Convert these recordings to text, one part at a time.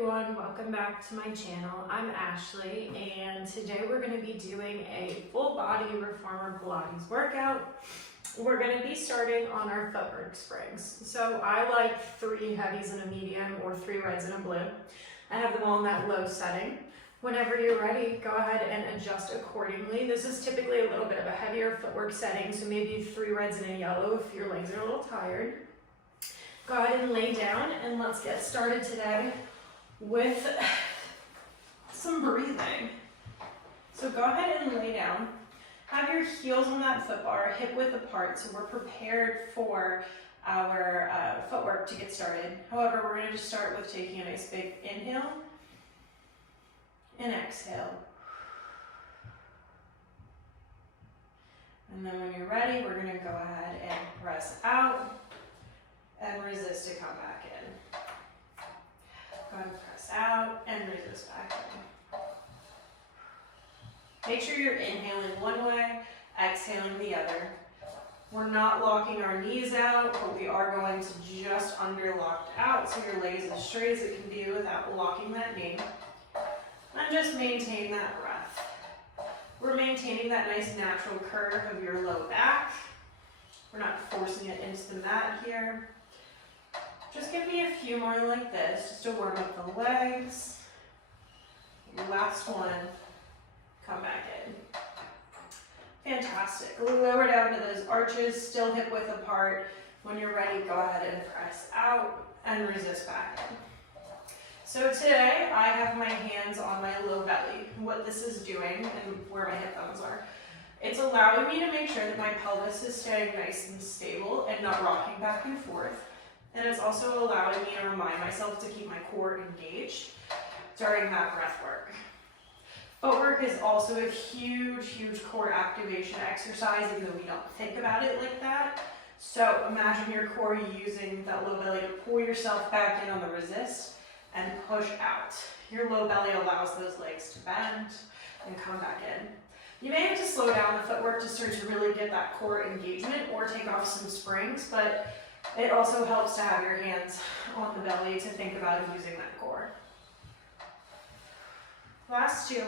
everyone, welcome back to my channel. I'm Ashley and today we're going to be doing a full body reformer Pilates workout. We're going to be starting on our footwork springs. So I like 3 heavies and a medium or 3 reds and a blue. I have them all in that low setting. Whenever you're ready, go ahead and adjust accordingly. This is typically a little bit of a heavier footwork setting, so maybe 3 reds and a yellow if your legs are a little tired. Go ahead and lay down and let's get started today with some breathing. So go ahead and lay down. Have your heels on that foot bar, hip width apart, so we're prepared for our footwork to get started. However, we're going to just start with taking a nice big inhale and exhale. And then when you're ready, we're going to go ahead and press out and resist to come back in. Go ahead and press out and resist back in. Make sure you're inhaling one way, exhaling the other. We're not locking our knees out, but we are going to just underlock out so your leg is as straight as it can be without locking that knee. And just maintain that breath. We're maintaining that nice natural curve of your low back. We're not forcing it into the mat here. Just give me a few more like this, just to warm up the legs. Last one, come back in. Fantastic. Lower down to those arches, still hip width apart. When you're ready, go ahead and press out and resist back in. So today, I have my hands on my low belly. What this is doing, and where my hip bones are, it's allowing me to make sure that my pelvis is staying nice and stable and not rocking back and forth. And it's also allowing me to remind myself to keep my core engaged during that breath work. Footwork is also a huge, huge core activation exercise, even though we don't think about it like that. So imagine your core using that low belly to pull yourself back in on the resist and push out. Your low belly allows those legs to bend and come back in. You may have to slow down the footwork to start to really get that core engagement or take off some springs, but it also helps to have your hands on the belly to think about using that core. Last 2.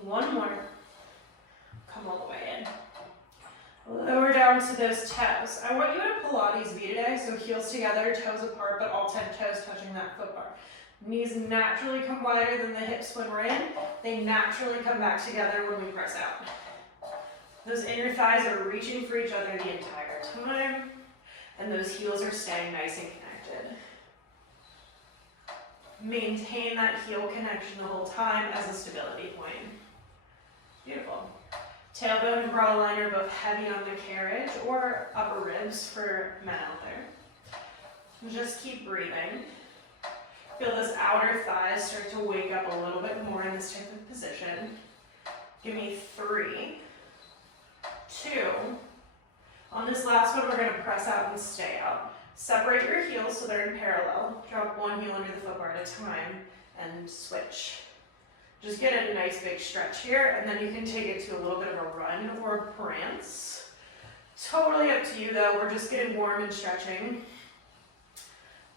One more. Come all the way in. Lower down to those toes. I want you in a Pilates V today, so heels together, toes apart, but all 10 toes touching that foot bar. Knees naturally come wider than the hips when we're in. They naturally come back together when we press out. Those inner thighs are reaching for each other the entire time, and those heels are staying nice and connected. Maintain that heel connection the whole time as a stability point. Beautiful. Tailbone and broad line are both heavy on the carriage or upper ribs for men out there. Just keep breathing. Feel those outer thighs start to wake up a little bit more in this type of position. Give me 3, 2. On this last one, we're going to press out and stay out. Separate your heels so they're in parallel. Drop one heel under the foot bar at a time and switch. Just get a nice big stretch here, and then you can take it to a little bit of a run or a prance. Totally up to you though. We're just getting warm and stretching.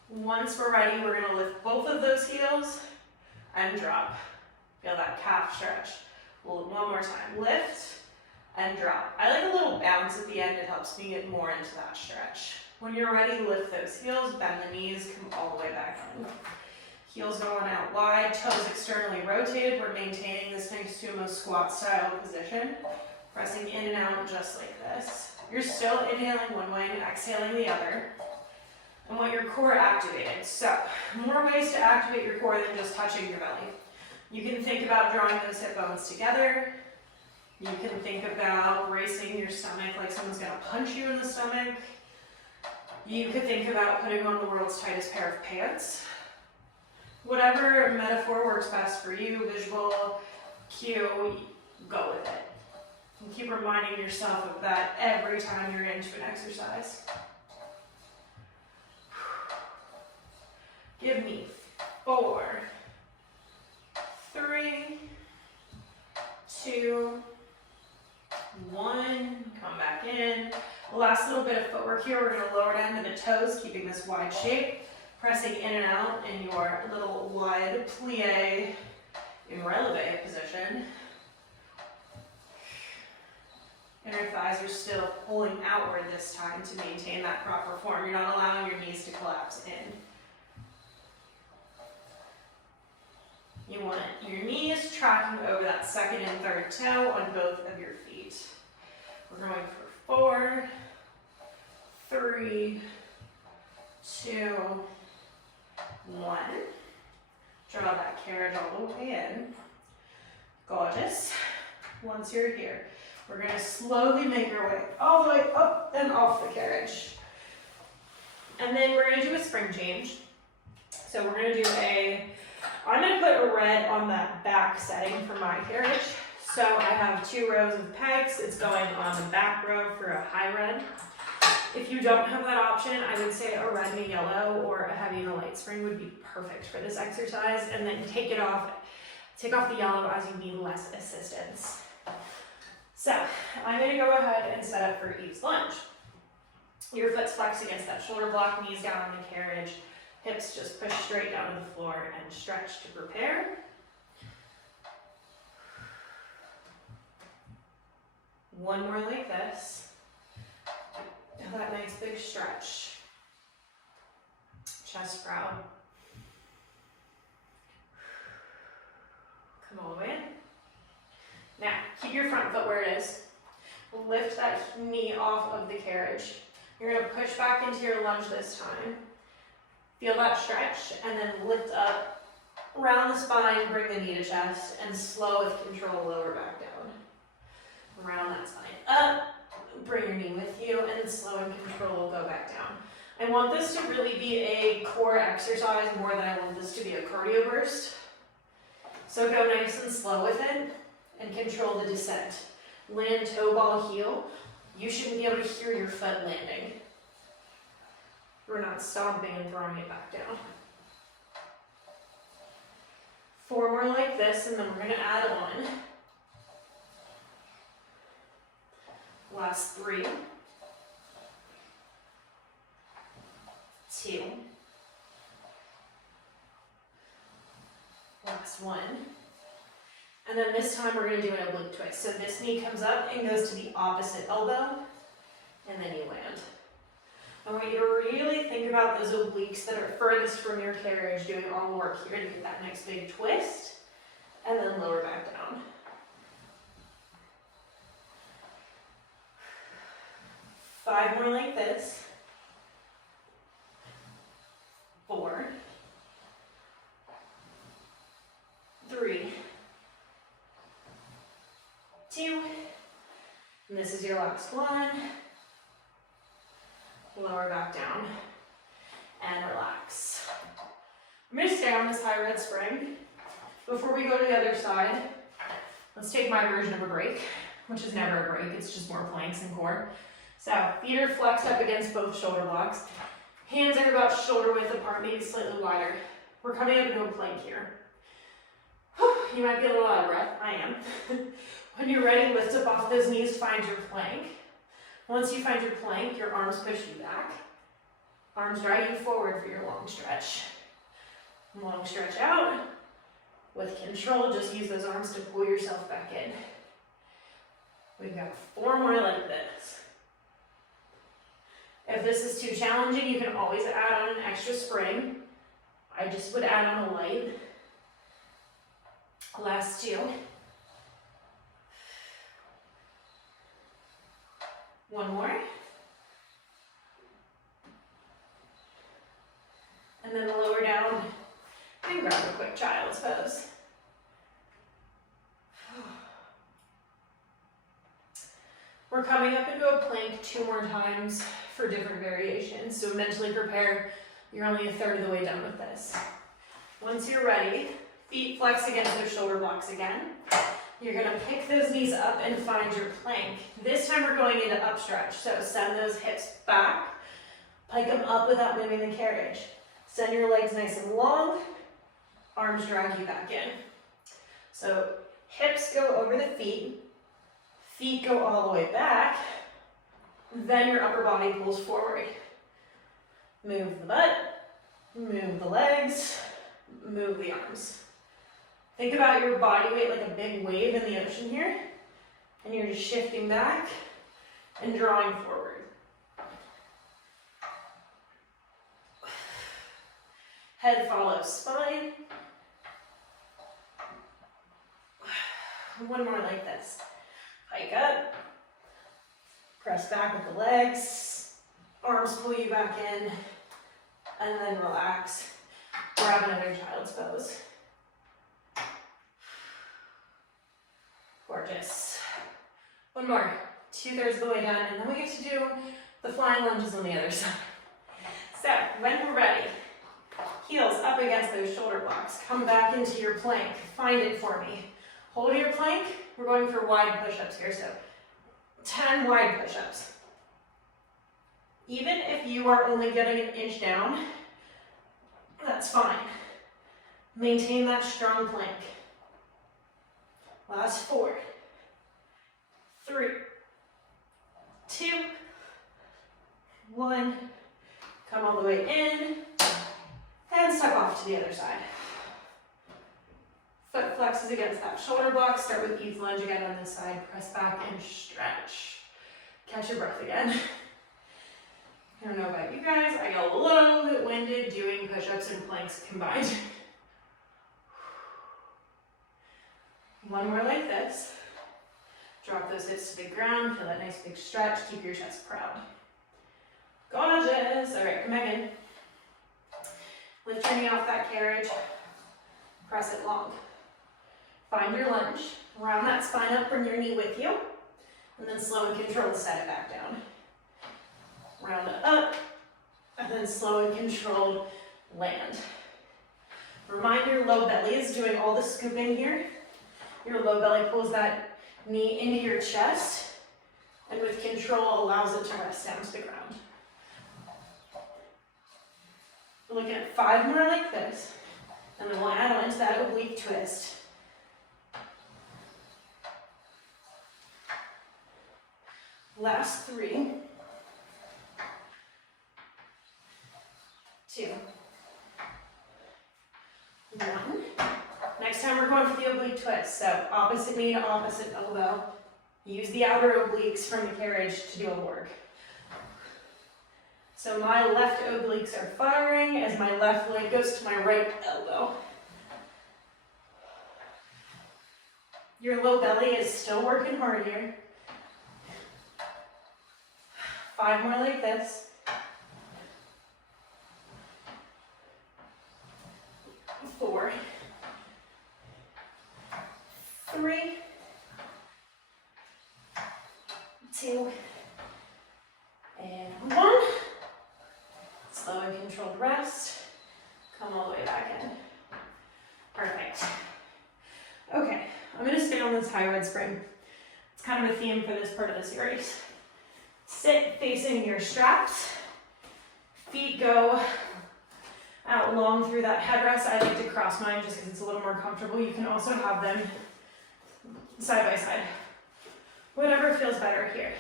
Once we're ready, we're going to lift both of those heels and drop. Feel that calf stretch. One more time. Lift and drop. I like a little bounce at the end. It helps me get more into that stretch. When you're ready, lift those heels, bend the knees, come all the way back in. Heels going out wide, toes externally rotated. We're maintaining this nice sumo squat style position. Pressing in and out just like this. You're still inhaling one way and exhaling the other. And want your core activated. So, more ways to activate your core than just touching your belly. You can think about drawing those hip bones together. You can think about bracing your stomach like someone's going to punch you in the stomach. You could think about putting on the world's tightest pair of pants. Whatever metaphor works best for you, visual, cue, go with it. And keep reminding yourself of that every time you're into an exercise. Give me 4, 3, 2, 1. Come back in. Last little bit of footwork here. We're going to lower down to the toes, keeping this wide shape. Pressing in and out in your little wide plie in releve position. Inner thighs are still pulling outward this time to maintain that proper form. You're not allowing your knees to collapse in. You want your knees tracking over that second and third toe on both of your feet. We're going for 4, 3, 2, 1. Draw that carriage all the way in. Gorgeous. Once you're here, we're going to slowly make our way all the way up and off the carriage. And then we're going to do a spring change. So we're going to do I'm going to put a red on that back setting for my carriage. So I have 2 rows of pegs. It's going on the back row for a high red. If you don't have that option, I would say a red and a yellow or a heavy and a light spring would be perfect for this exercise. And then take off the yellow as you need less assistance. So I'm going to go ahead and set up for Eve's lunge. Your foot's flexed against that shoulder block, knees down on the carriage, hips just push straight down to the floor and stretch to prepare. One more like this. Now that nice big stretch. Chest proud. Come all the way in. Now, keep your front foot where it is. Lift that knee off of the carriage. You're going to push back into your lunge this time. Feel that stretch, and then lift up, round the spine, bring the knee to chest, and slow with control, lower back down. Round that spine up, bring your knee with you, and then slow and control will go back down. I want this to really be a core exercise more than I want this to be a cardio burst. So go nice and slow with it, and control the descent. Land toe ball heel. You shouldn't be able to hear your foot landing. We're not stomping and throwing it back down. 4 more like this, and then we're going to add on. Last 3, 2, last 1. And then this time we're going to do an oblique twist. So this knee comes up and goes to the opposite elbow, and then you land. I want you to really think about those obliques that are furthest from your carriage, doing all the work here to get that nice big twist, and then lower back down. 5 more like this. 4, 3, 2, and this is your last one. Lower back down and relax. I'm going to stay on this high red spring. Before we go to the other side, let's take my version of a break, which is never a break, it's just more planks and core. So feet are flexed up against both shoulder blocks. Hands are about shoulder width apart, maybe slightly wider. We're coming up into a plank here. You might be a little out of breath, I am. When you're ready, lift up off those knees, find your plank. Once you find your plank, your arms push you back. Arms drag you forward for your long stretch. Long stretch out. With control, just use those arms to pull yourself back in. We've got 4 more like this. If this is too challenging, you can always add on an extra spring. I just would add on a light. Last 2. 1 more. And then lower down and grab a quick child's pose. We're coming up into a plank 2 more times for different variations. So mentally prepare, you're only a third of the way done with this. Once you're ready, feet flex against those shoulder blocks again. You're going to pick those knees up and find your plank. This time we're going into up stretch. So send those hips back, pike them up without moving the carriage. Send your legs nice and long, arms drag you back in. So hips go over the feet go all the way back, then your upper body pulls forward. Move the butt, Move the legs, move the arms. Think about your body weight like a big wave in the ocean here, and you're just shifting back and drawing forward. Head follows spine. One more like this. Hike up, press back with the legs, arms pull you back in, and then relax. Grab another child's pose. Gorgeous. One more, 2/3 of the way down, and then we get to do the flying lunges on the other side. So, when we're ready, heels up against those shoulder blocks. Come back into your plank. Find it for me. Hold your plank. We're going for wide push-ups here, so 10 wide push-ups. Even if you are only getting an inch down, that's fine. Maintain that strong plank. Last 4, 3, 2, 1. Come all the way in, and step off to the other side. Foot flexes against that shoulder block. Start with ease lunge again on this side. Press back and stretch. Catch your breath again. I don't know about you guys, I get a little bit winded doing push-ups and planks combined. One more like this. Drop those hips to the ground. Feel that nice big stretch. Keep your chest proud. Gorgeous. All right, come back in. Lift your knee off that carriage. Press it long. Find your lunge. Round that spine up, bring your knee with you. And then slow and controlled set it back down. Round it up. And then slow and controlled land. Remind your low belly is doing all the scooping here. Your low belly pulls that knee into your chest. And with control allows it to rest down to the ground. We're looking at 5 more like this, and then we'll add on to that oblique twist. Last 3, 2, 1. Next time we're going for the oblique twist, so opposite knee to opposite elbow. Use the outer obliques from the carriage to do a work. So my left obliques are firing as my left leg goes to my right elbow. Your low belly is still working hard here. 5 more like this. 4, 3, 2, and 1. Slow and controlled rest. Come all the way back in. Perfect. Okay, I'm going to stay on this high red spring. It's kind of a theme for this part of the series. Sit facing your straps. Feet go out long through that headrest. I like to cross mine just because it's a little more comfortable. You can also have them side by side. Whatever feels better here.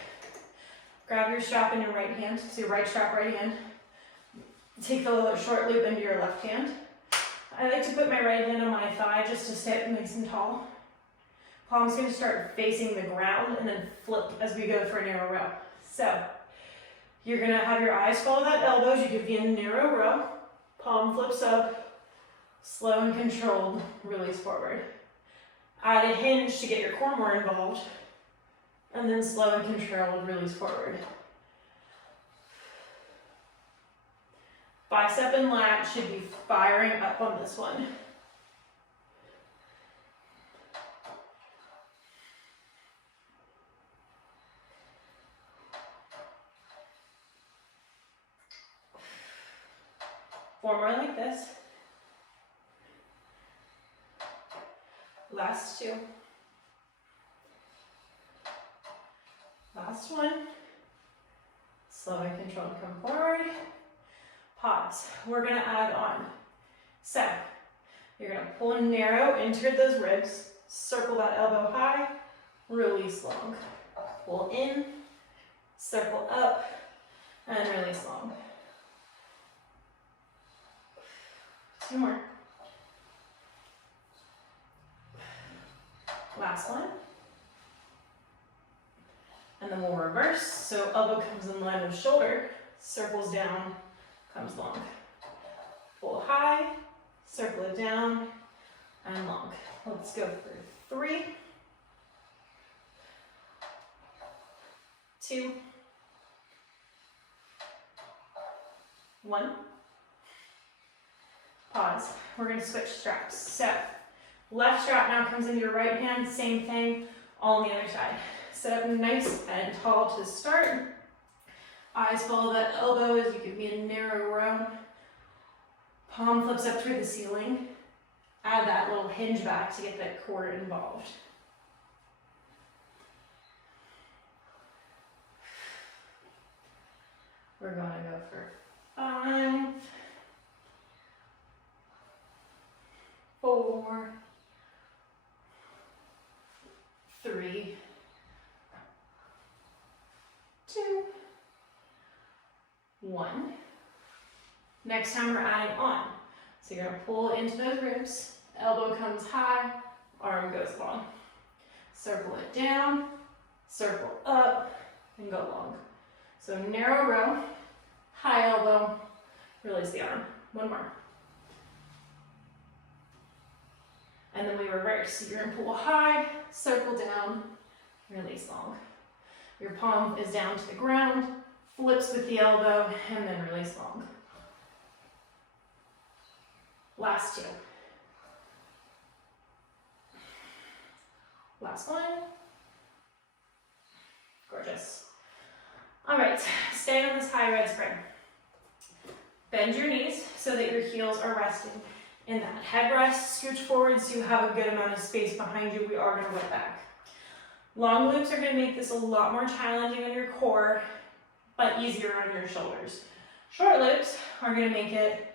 Grab your strap in your right hand, so your right strap, right hand. Take the short loop into your left hand. I like to put my right hand on my thigh just to sit nice and tall. Palm's going to start facing the ground and then flip as we go for a narrow row. So you're going to have your eyes follow that elbows. You could be in a narrow row. Palm flips up. Slow and controlled release forward. Add a hinge to get your core more involved. And then slow and controlled release forward. Bicep and lat should be firing up on this one. Four more like this. Last 2. Last 1. Slow and controlled, come forward. Pause. We're going to add on. So, you're going to pull and narrow, insert those ribs, circle that elbow high, release long. Pull in, circle up, and release long. 2 more. Last one. And then we'll reverse. So elbow comes in line with shoulder, circles down, comes long. Pull high, circle it down, and long. Let's go for 3, 2, 1. Pause. We're going to switch straps. So left strap now comes into your right hand, same thing, all on the other side. Sit up nice and tall to start. Eyes follow that elbow as you give me a narrow row. Palm flips up toward the ceiling. Add that little hinge back to get that core involved. We're going to go for 5, 4, 3, 2, 1. Next time we're adding on. So you're going to pull into those ribs, elbow comes high, arm goes long. Circle it down, circle up, and go long. So narrow row, high elbow, release the arm. 1 more. And then we reverse. So you're going to pull high, circle down, release long. Your palm is down to the ground, flips with the elbow, and then release long. Last 2. Last one. Gorgeous. All right, stay on this high red spring. Bend your knees so that your heels are resting in that headrest. Scooch forward so you have a good amount of space behind you. We are going to whip back. Long loops are going to make this a lot more challenging on your core, but easier on your shoulders. Short loops are going to make it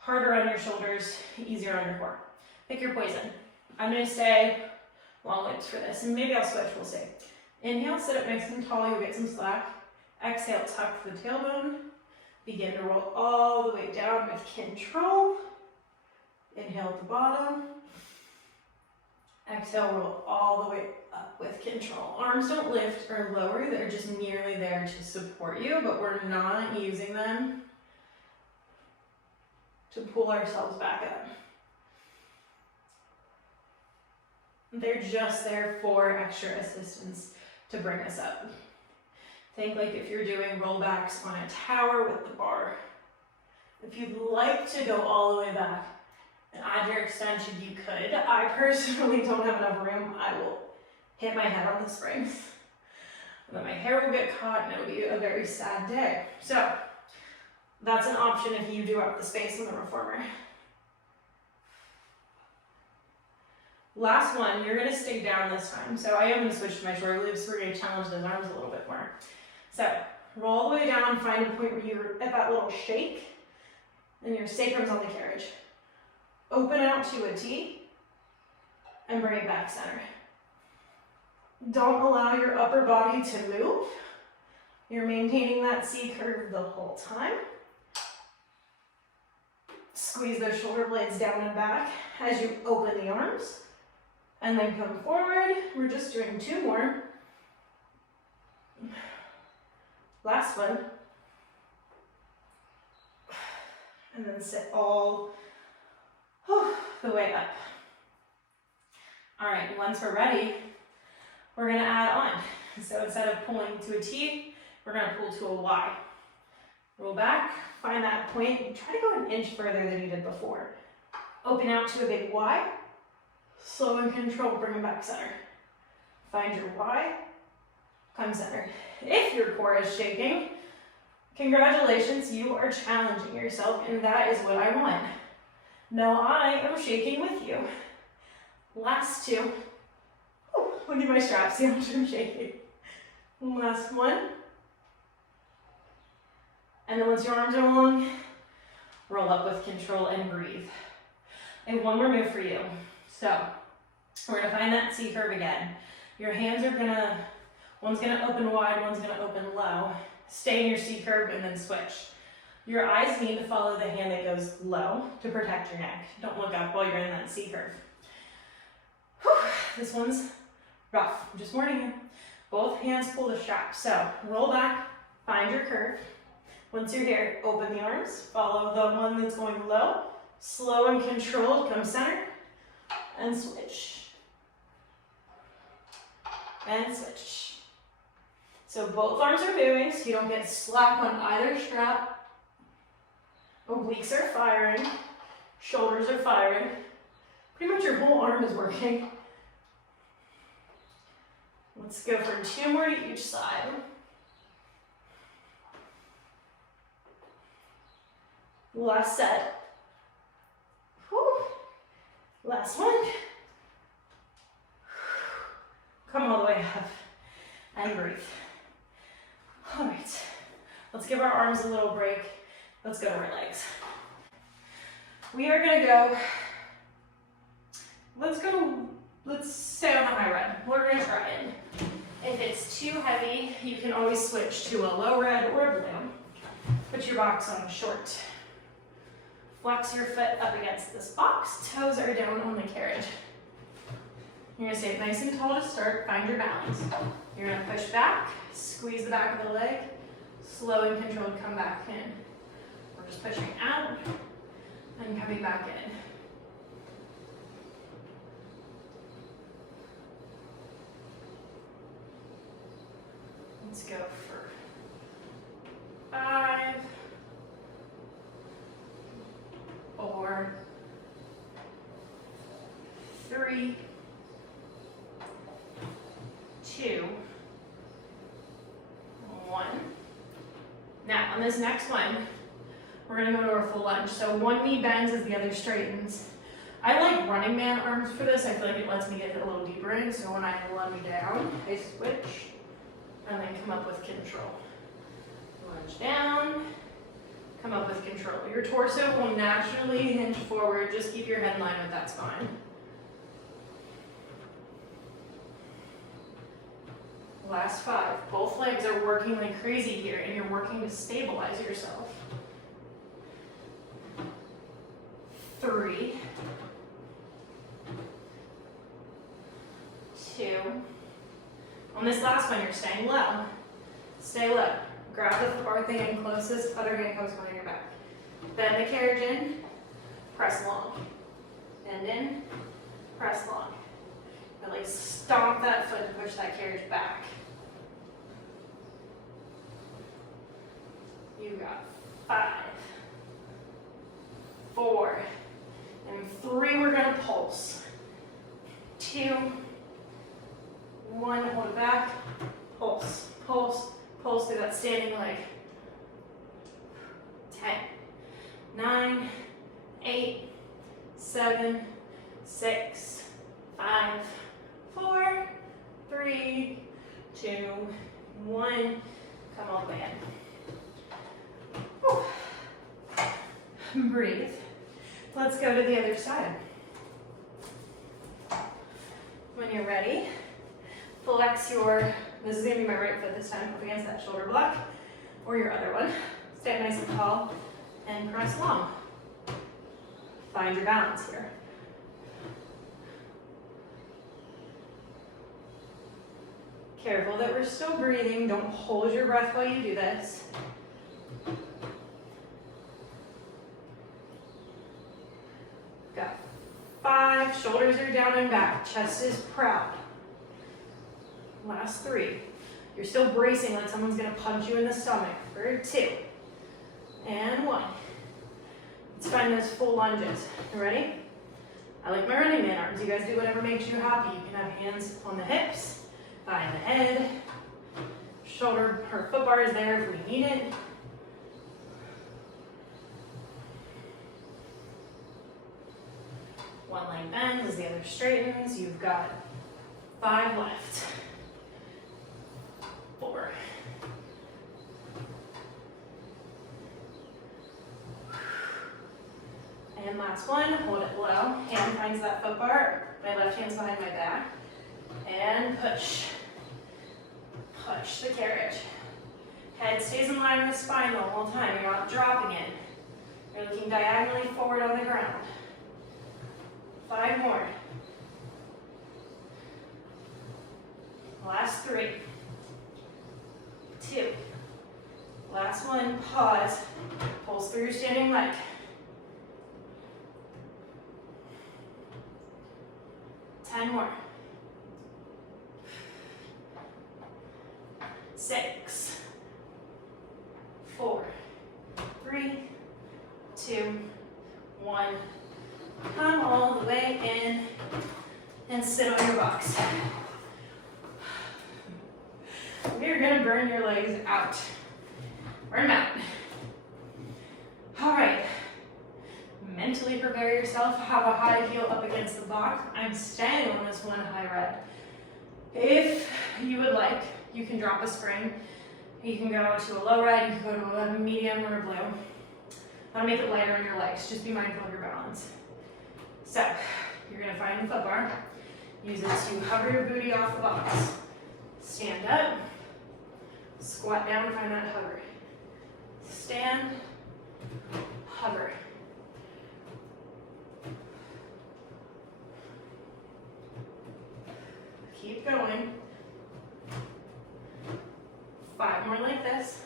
harder on your shoulders, easier on your core. Pick your poison. I'm going to stay long loops for this, and maybe I'll switch, we'll see. Inhale, sit up nice and tall, you'll get some slack. Exhale, tuck the tailbone. Begin to roll all the way down with control. Inhale at the bottom. Exhale, roll all the way up with control. Arms don't lift or lower, they're just merely there to support you, but we're not using them to pull ourselves back up. They're just there for extra assistance to bring us up. Think like if you're doing rollbacks on a tower with the bar. If you'd like to go all the way back and add your extension, you could. I personally don't have enough room. I will hit my head on the springs. And then my hair will get caught and it'll be a very sad day. So that's an option if you do have the space in the reformer. Last one, you're going to stay down this time. So I am going to switch to my short loops. We're going to challenge those arms a little bit more. So roll all the way down, find a point where you're at that little shake, and your sacrum's on the carriage. Open out to a T, and bring it back center. Don't allow your upper body to move. You're maintaining that C curve the whole time. Squeeze those shoulder blades down and back as you open the arms. And then come forward. We're just doing 2 more. Last one. And then sit all the way up. All right, once we're ready, we're gonna add on. So instead of pulling to a T, we're gonna pull to a Y. Roll back, find that point, and try to go an inch further than you did before. Open out to a big Y. Slow and controlled, bring it back center. Find your Y, come center. If your core is shaking, congratulations, you are challenging yourself, and that is what I want. No, I am shaking with you. Last 2. Ooh, look at my straps, see how much I'm shaking. Last one. And then once your arms are long, roll up with control and breathe. I have one more move for you. So we're gonna find that C curve again. Your hands are one's gonna open wide, one's gonna open low. Stay in your C curve and then switch. Your eyes need to follow the hand that goes low to protect your neck. Don't look up while you're in that C curve. Whew, this one's rough, I'm just warning you. Both hands pull the strap. So roll back, find your curve. Once you're here, open the arms, follow the one that's going low, slow and controlled, come center, and switch. And switch. So both arms are moving, so you don't get slack on either strap. Obliques are firing, shoulders are firing. Pretty much your whole arm is working. Let's go for 2 more to each side. Last set. Whew. Last one. Come all the way up and breathe. All right, let's give our arms a little break. Let's go to our legs. We are gonna go, let's stay on the high red. We're gonna try it. If it's too heavy, you can always switch to a low red or a blue. Put your box on short. Flex your foot up against this box. Toes are down on the carriage. You're gonna stay nice and tall to start. Find your balance. You're gonna push back, squeeze the back of the leg, slow and controlled, come back in. We're just pushing out and coming back in. Let's go for 5, 4, 3, 2, 1. Now, on this next one, we're gonna go to our full lunge. So one knee bends as the other straightens. I like running man arms for this. I feel like it lets me get a little deeper in. So when I lunge down, I switch and then come up with control. Lunge down, come up with control. Your torso will naturally hinge forward. Just keep your head in line with that spine. Last 5. Both legs are working like crazy here, and you're working to stabilize yourself. 3, 2. On this last one, you're staying low. Stay low. Grab the far thing closest, other hand comes behind your back. Bend the carriage in, press long. Bend in, press long. Really stomp that foot to push that carriage back. You got 5, 4, and 3, we're gonna pulse. 2, 1, hold it back, pulse, pulse, pulse through that standing leg. 10, 9, 8, 7, 6, 5, 4, 3, 2, 1, come all the way in. Whew. Breathe. Let's go to the other side. When you're ready, flex your, this is gonna be my right foot this time, up against that shoulder block, or your other one. Stay nice and tall, and press long. Find your balance here. Careful that we're still breathing. Don't hold your breath while you do this. Got 5, shoulders are down and back, chest is proud. Last 3. You're still bracing like someone's gonna punch you in the stomach. For 2, and 1. Let's find those full lunges. You ready? I like my running man arms. You guys do whatever makes you happy. You can have hands on the hips, behind the head, shoulder or foot bar is there if we need it. One leg bends as the other straightens. You've got 5 left. 4. And last one, hold it low. Hand finds that foot bar. My left hand's behind my back. And push. Push the carriage. Head stays in line with the spine the whole time. You're not dropping it. You're looking diagonally forward on the ground. 5 more. Last 3. 2. Last one, pause. Pulse through your standing leg. 10 more. 6, 4, 3, 2, 1. Come all the way in and sit on your box. We're gonna burn your legs out. Burn them out. All right. Mentally prepare yourself. Have a high heel up against the box. I'm staying on this one high red. If you would like, you can drop a spring. You can go to a low red, you can go to a medium or a blue. That'll make it lighter on your legs. Just be mindful of your balance. So, you're gonna find the foot bar. Use it to hover your booty off the box. Stand up, squat down, find that hover. Stand, hover. Keep going. 5 more like this.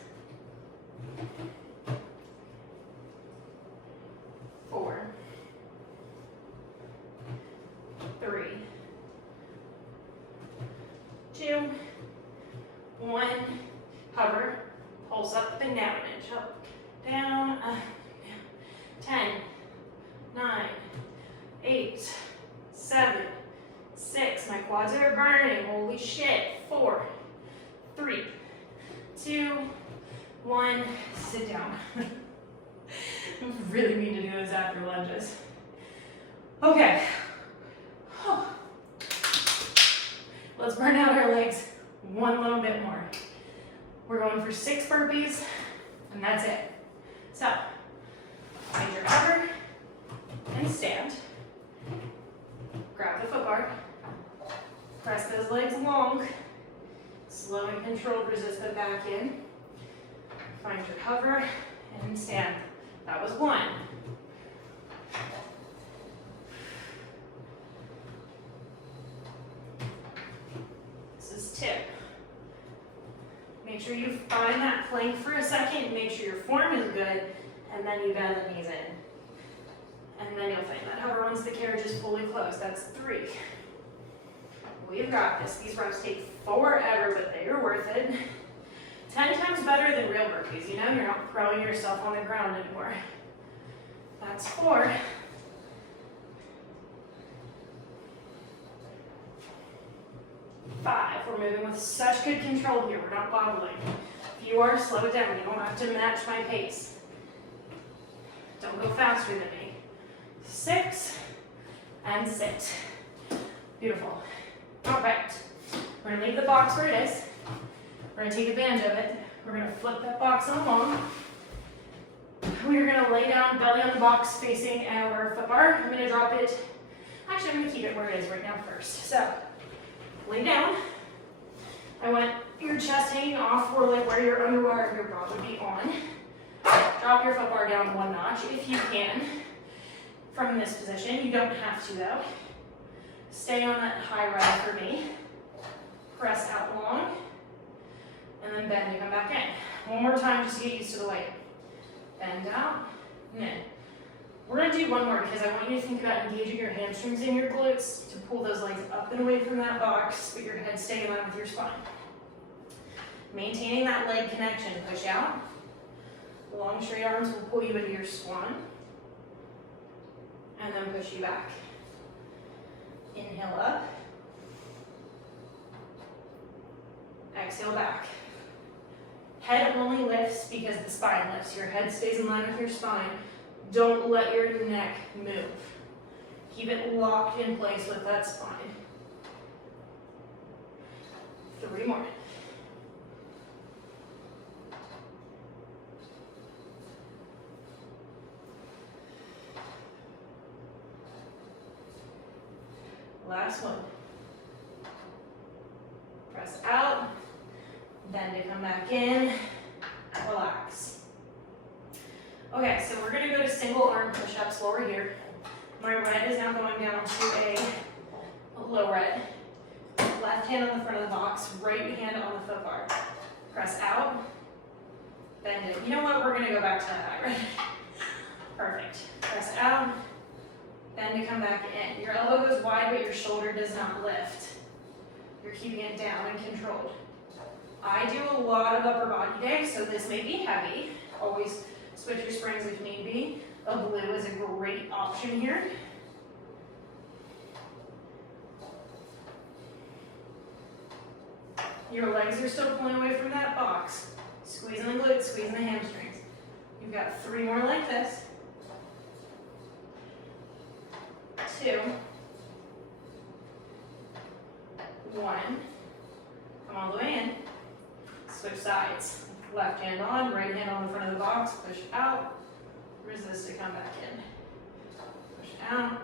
4, 3, 2, 1. Hover. Pulse up and down. Inch up, down, up, down. 10, 9, 8, 7, 6. My quads are burning. Holy shit. 4, 3, 2, 1. Sit down. I really mean to do this after lunges. Okay. Let's burn out our legs one little bit more. We're going for 6 burpees, and that's it. So, find your hover and stand. Grab the foot bar. Press those legs long. Slow and controlled, resist the back in. Find your hover and stand. That was 1. This is 2. Make sure you find that plank for a second. Make sure your form is good, and then you bend the knees in. And then you'll find that hover once the carriage is fully closed. That's 3. We've got this. These reps take forever, but they are worth it. 10 times better than real burpees. You know, you're not throwing yourself on the ground anymore. That's 4. 5. We're moving with such good control here. We're not wobbling. If you are, slow it down. You don't have to match my pace. Don't go faster than me. 6 and sit. Beautiful. All right. We're going to leave the box where it is. We're going to take advantage of it. We're going to flip that box along. We're going to lay down, belly on the box, facing our foot bar. I'm going to drop it. Actually, I'm going to keep it where it is right now first. So, lay down. I want your chest hanging off, or like where your underwear of your bra would be on. Drop your foot bar down 1 notch if you can from this position. You don't have to though. Stay on that high right for me. Press out long. And then bend and come back in. One more time just to get used to the weight. Bend out, and in. We're going to do one more because I want you to think about engaging your hamstrings and your glutes to pull those legs up and away from that box, but your head staying in line with your spine. Maintaining that leg connection. Push out. Long straight arms will pull you into your swan. And then push you back. Inhale up. Exhale back. Head only lifts because the spine lifts. Your head stays in line with your spine. Don't let your neck move. Keep it locked in place with that spine. 3 more. Last one. Press out. Bend to come back in. single arm push-ups while we're here. My red is now going down to a low red. Left hand on the front of the box, right hand on the foot bar. Press out, bend it. You know what, we're gonna go back to that high red. Perfect. Press out, bend to come back in. Your elbow goes wide, but your shoulder does not lift. You're keeping it down and controlled. I do a lot of upper body day, so this may be heavy. Always switch your springs if need be. A blue is a great option here. Your legs are still pulling away from that box. Squeezing the glutes, squeezing the hamstrings. You've got 3 more like this. 2. 1. Come all the way in. Switch sides. Left hand on, right hand on the front of the box. Push out. Resist to come back in. Push out.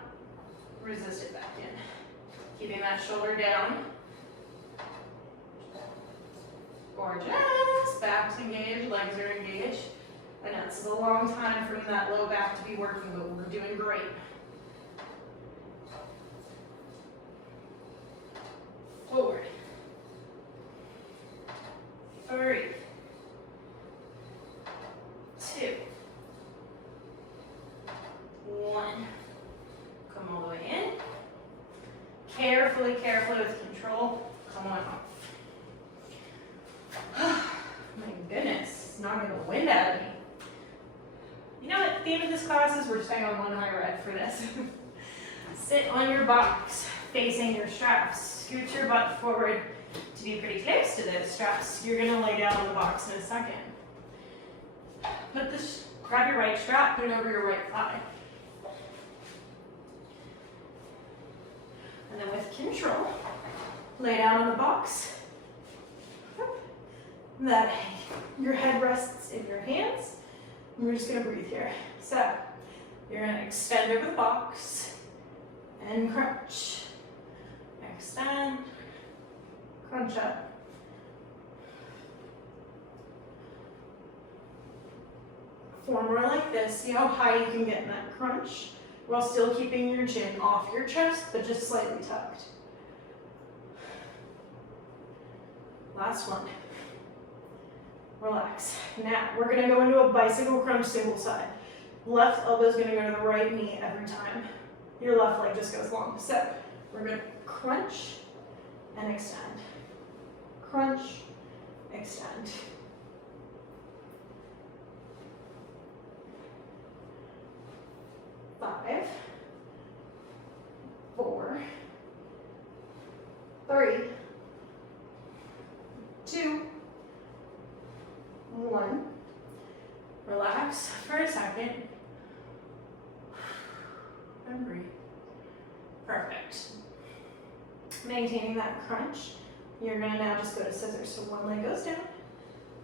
Resist it back in. Keeping that shoulder down. Gorgeous. Back's engaged, legs are engaged. I know this is a long time from that low back to be working, but we're doing great. Forward. 3. 2. 1. Come all the way in. Carefully, carefully with control. Come on off. My goodness, it's knocking the wind out of me. You know what, the theme of this class is we're staying on one high red for this. Sit on your box, facing your straps. Scoot your butt forward to be pretty close to those straps. You're gonna lay down on the box in a second. Grab your right strap, put it over your right thigh. And then with control, lay down on the box. That your head rests in your hands. And we're just gonna breathe here. So you're gonna extend over the box and crunch. Extend, crunch up. Four more like this. See how high you can get in that crunch while still keeping your chin off your chest, but just slightly tucked. Last one. Relax. Now, we're gonna go into a bicycle crunch single side. Left elbow's gonna go to the right knee every time. Your left leg just goes long. So, we're gonna crunch and extend. Crunch, extend. Five, 4, 3, 2, 1. Relax for a second. And breathe. Perfect. Maintaining that crunch. You're gonna now just go to scissors. So one leg goes down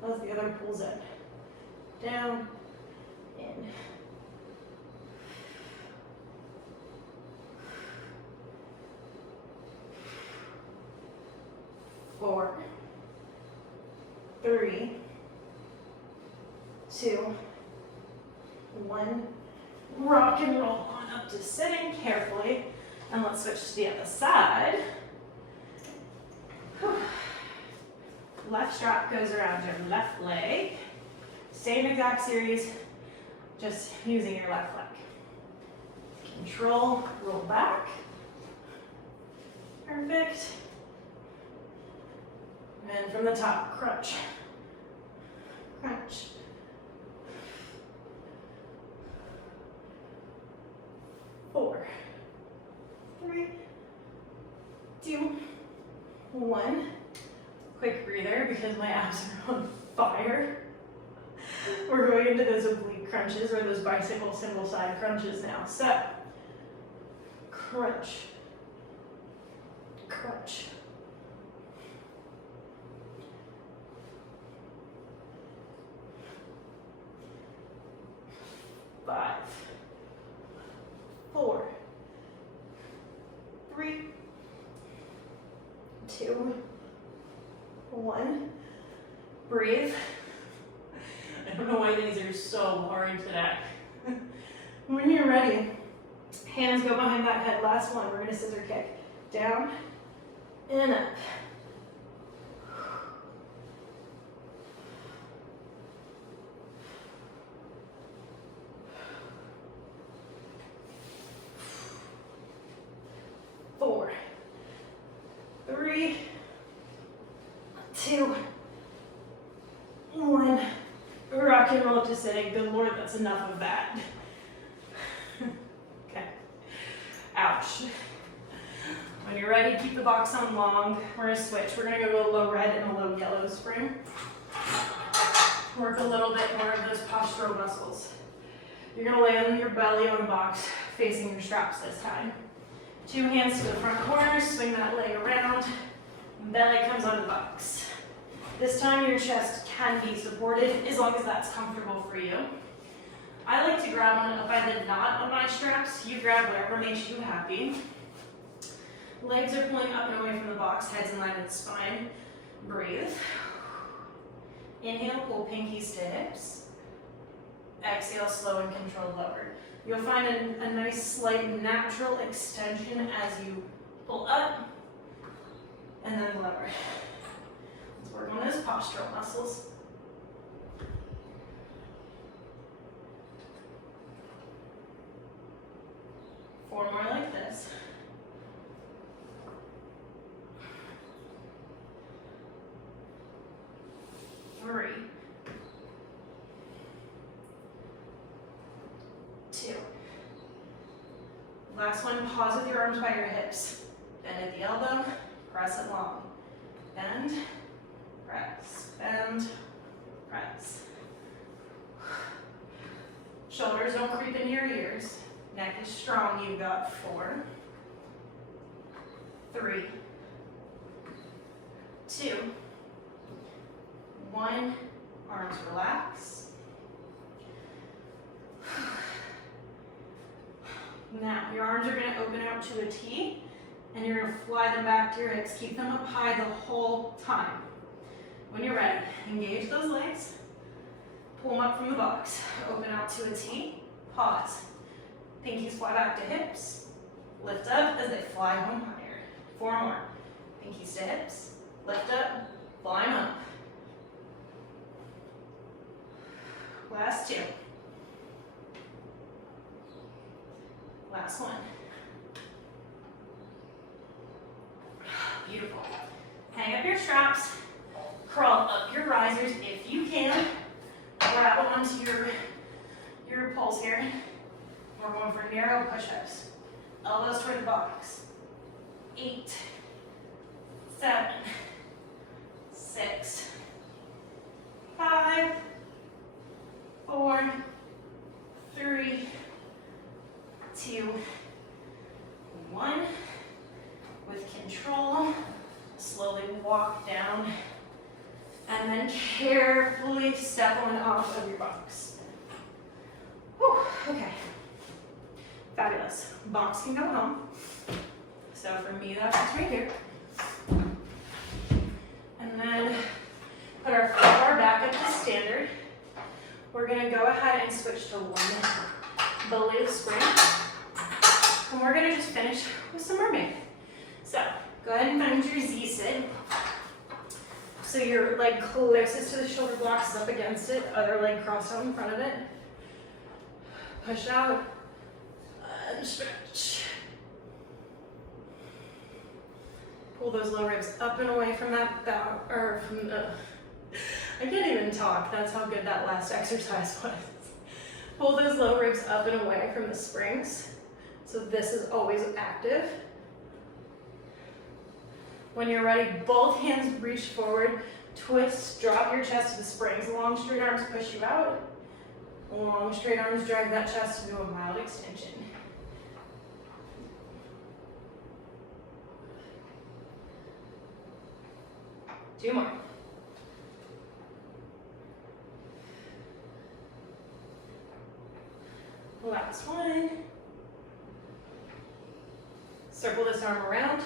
as the other pulls in. Down, in. Four, 3, 2, 1. Rock and roll on up to sitting carefully. And let's switch to the other side. Whew. Left strap goes around your left leg. Same exact series, just using your left leg. Control, roll back. Perfect. And from the top, crunch. Crunch. Four, 3, 2, 1. Quick breather because my abs are on fire. We're going into those oblique crunches or those bicycle single side crunches now. So, crunch, crunch. 5, 4, 3, 2, 1. Breathe. I don't know why these are so hard today. ready, hands go behind that head. Last one, we're gonna scissor kick. Down and up. Four, three, two, one. Rock and roll to sitting. Good Lord, that's enough of that. Okay. Ouch. When you're ready, keep the box on long. We're gonna switch. We're gonna go to a low red and a low yellow spring. Work a little bit more of those postural muscles. You're gonna land your belly on the box, facing your straps this time. 2 hands to the front corner, swing that leg around, belly comes onto the box. This time your chest can be supported as long as that's comfortable for you. I like to grab on by the knot on my straps. You grab whatever makes you happy. Legs are pulling up and away from the box, head's in line with the spine. Breathe. Inhale, pull pinkies to hips. Exhale, slow and controlled lower. You'll find a nice slight natural extension as you pull up and then lower. Let's work on those postural muscles. Four more like this. Three. 2. Last one, pause with your arms by your hips. Bend at the elbow, press it long. Bend, press, bend, press. Shoulders don't creep into your ears. Neck is strong, you've got 4, 3, 2, 1, arms relax. Now, your arms are going to open out to a T, and you're going to fly them back to your hips. Keep them up high the whole time. When you're ready, engage those legs, pull them up from the box, open out to a T, pause. Pinkies fly back to hips, lift up as they fly home higher. 4 more. Pinkies to hips, lift up, fly them up. Last 2. Last one. Beautiful. Hang up your straps, crawl up your risers if you can. Grab onto your poles here. We're going for narrow push-ups. Elbows toward the box. 8, 7, 6, 5, 4, 3, 2, 1. With control, slowly walk down and then carefully step on off of your box. Whew, okay. Fabulous. Box can go home. So for me, that's just right here. And then put our foot bar back up to standard. We're gonna go ahead and switch to one belly spring. And we're gonna just finish with some mermaid. So go ahead and find your Z sit. So your leg closest to the shoulder blocks is up against it, other leg crossed out in front of it. Push out and stretch. Pull those low ribs up and away from that bow, or from the, I can't even talk, that's how good that last exercise was. Pull those low ribs up and away from the springs. So this is always active. When you're ready, both hands reach forward, twist, drop your chest to the springs. Long straight arms push you out. Long straight arms drag that chest into a mild extension. Two more. Last one. Circle this arm around.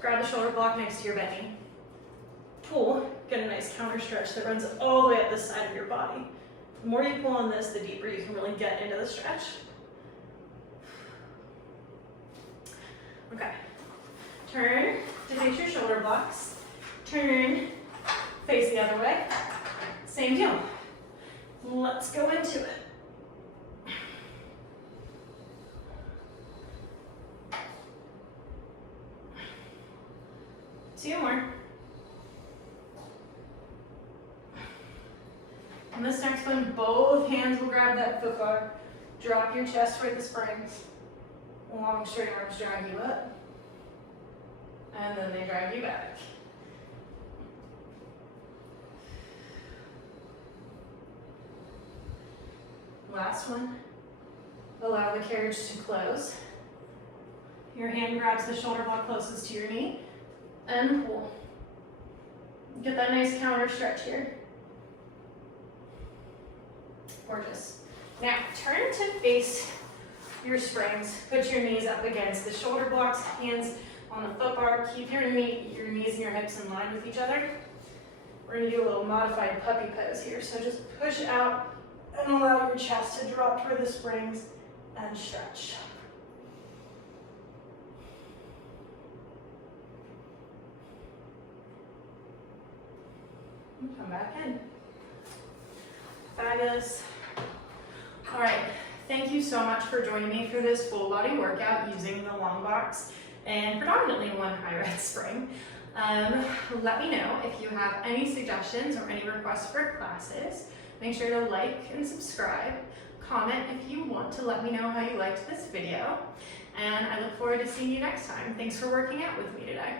Grab the shoulder block next to your belly. Pull, get a nice counter stretch that runs all the way up the side of your body. The more you pull on this, the deeper you can really get into the stretch. Okay. Turn to face your shoulder blocks. Turn, face the other way. Same deal. Let's go into it. 2 more. And this next one, both hands will grab that foot bar. Drop your chest toward the springs. Long straight arms drag you up. And then they drag you back. Last one. Allow the carriage to close. Your hand grabs the shoulder block closest to your knee. And pull. Get that nice counter stretch here. Gorgeous. Now turn to face your springs. Put your knees up against the shoulder blocks, hands on the foot bar. Keep your knees and your hips in line with each other. We're gonna do a little modified puppy pose here. So just push out and allow your chest to drop toward the springs and stretch. And come back in. Fabulous. All right, thank you so much for joining me for this full body workout using the long box and predominantly one high red spring. Let me know if you have any suggestions or any requests for classes. Make sure to like and subscribe. Comment if you want to let me know how you liked this video. And I look forward to seeing you next time. Thanks for working out with me today.